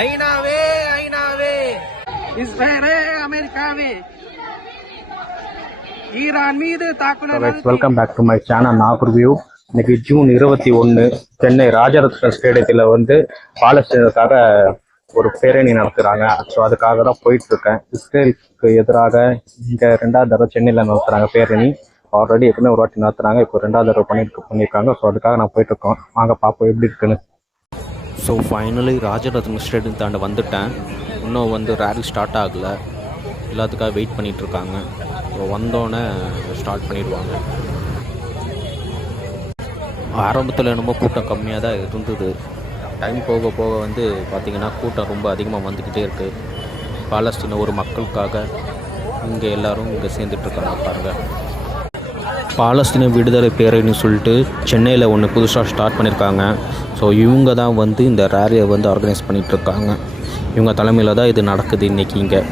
ஐநாவே ஐநாவே இஸ்ரேலே அமெரிக்காவே Iran மீது தாக்குதல். Welcome back to my channel Nagore view. இன்னைக்கு ஜூன் 21 சென்னை ராஜரத்ன ஸ்டேடியத்தில் பாலஸ்தீனத்துக்காக ஒரு பேரணி நடத்துகிறாங்க. ஸோ அதுக்காக தான் போயிட்டு இருக்கேன். இஸ்ரேலுக்கு எதிராக இங்கே 2வது தடவை சென்னையில் நடத்துகிறாங்க பேரணி. ஆல்ரெடி எப்பவுமே ஒரு வாட்டி நடத்துகிறாங்க, இப்போ 2வது தடவை பண்ணியிருக்காங்க. ஸோ அதுக்காக நான் போயிட்டு இருக்கோம். வாங்க பார்ப்போம் எப்படி இருக்குன்னு. ஸோ ஃபைனலி ராஜரத்ன ஸ்டேடியம் தாண்ட வந்துட்டேன். இன்னும் ரேலி ஸ்டார்ட் ஆகலை, எல்லாத்துக்காக வெயிட் பண்ணிகிட்ருக்காங்க. ஸோ வந்தோடனே ஸ்டார்ட் பண்ணிடுவாங்க. ஆரம்பத்தில் என்னமோ கூட்டம் கம்மியாக தான் இருந்தது. டைம் போக போக பார்த்திங்கன்னா கூட்டம் ரொம்ப அதிகமாக வந்துக்கிட்டே இருக்குது. பாலஸ்தீன ஒரு மக்களுக்காக இங்கே எல்லோரும் இங்கே சேர்ந்துட்டுருக்காங்க பாருங்கள். பாலஸ்தீன விடுதலை பேரணின்னு சொல்லிட்டு சென்னையில் ஒன்று புதுசாக ஸ்டார்ட் பண்ணியிருக்காங்க. ஸோ இவங்க தான் இந்த ரேலியை ஆர்கனைஸ் பண்ணிகிட்ருக்காங்க. இவங்க தலைமையில் தான் இது நடக்குது இன்றைக்கி இங்கே.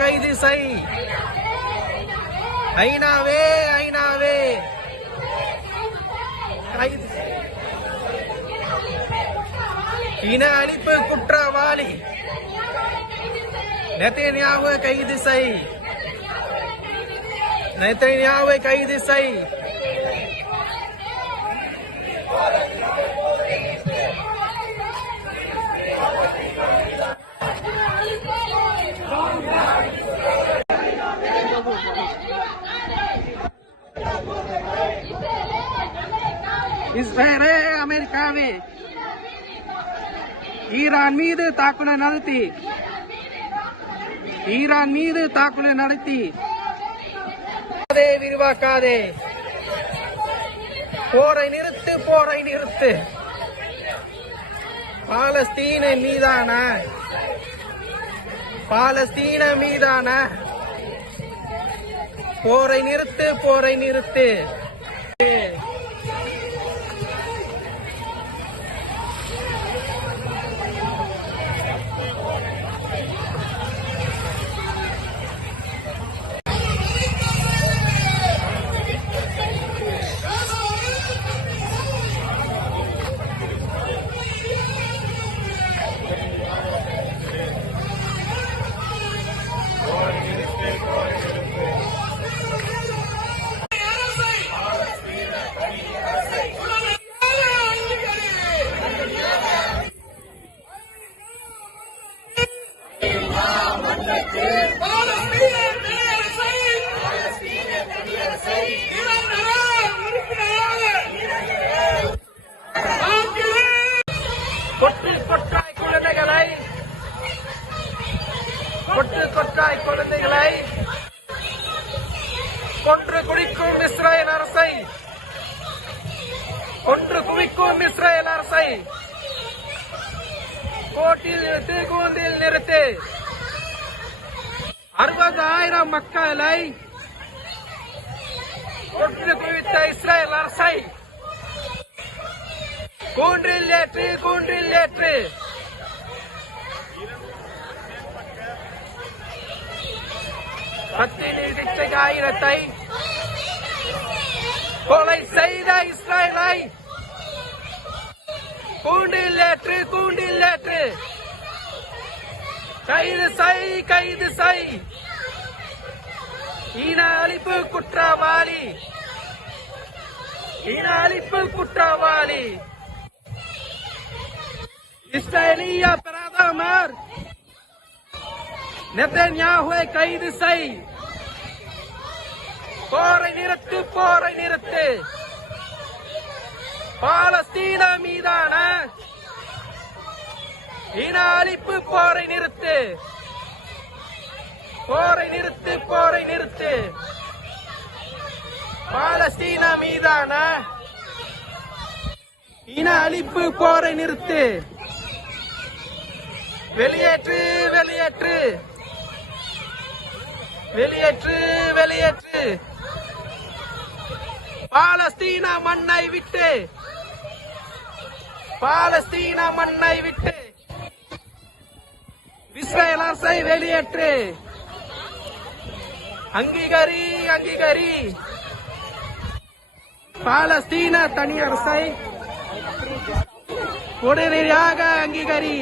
கைது செய். ஐநாவே ஐநாவே கைது. இன அழிப்பு குற்றவாளி நெதன்யாஹுவை கைது செய். நெதன்யாஹுவை கைது செய். இஸ்ரேலே அமெரிக்காவே ஈரான் மீது தாக்குதல் நடத்தி விரிவாக்காதே. போரை நிறுத்து. பாலஸ்தீன மீதான போரை நிறுத்து. குழந்தைகளை கொன்று குவிக்கும் இஸ்ரேல் அரசை கூண்டில் நிறுத்து. 60,000 மக்களை கொன்று குவித்த இஸ்ரேல் அரசை கூண்டில் ஏற்று. பத்தினி ஆயிரத்தை கொலை செய்த இஸ்ரேலை கூண்டில் ஏற்று. கைது செய். இன அழிப்பு குற்றவாளி. இஸ்ரேலிய பிரதமர் நெதன்யாஹுவை கைது செய். போரை நிறுத்து. பாலஸ்தீன மீதான இன அழிப்பு போரை நிறுத்து. பாலஸ்தீன மீதான இன அழிப்பு போரை நிறுத்து. வெளியேற்று. பாலஸ்தீன மண்ணை விட்டு இஸ்ரேல் அரசை வெளியேற்று. அங்கீகரி. பாலஸ்தீன தனி அரசை உடனடியாக அங்கீகரி.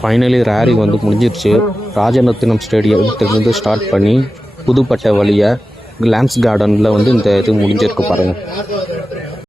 ஃபைனலி ரேலி வந்து முடிஞ்சிருச்சு. ராஜரத்தினம் ஸ்டேடியத்திலிருந்து ஸ்டார்ட் பண்ணி புதுப்பட்ட வழியை லான்ஸ் கார்டனில் வந்து இந்த இது முடிஞ்சிருக்கு பாருங்கள்.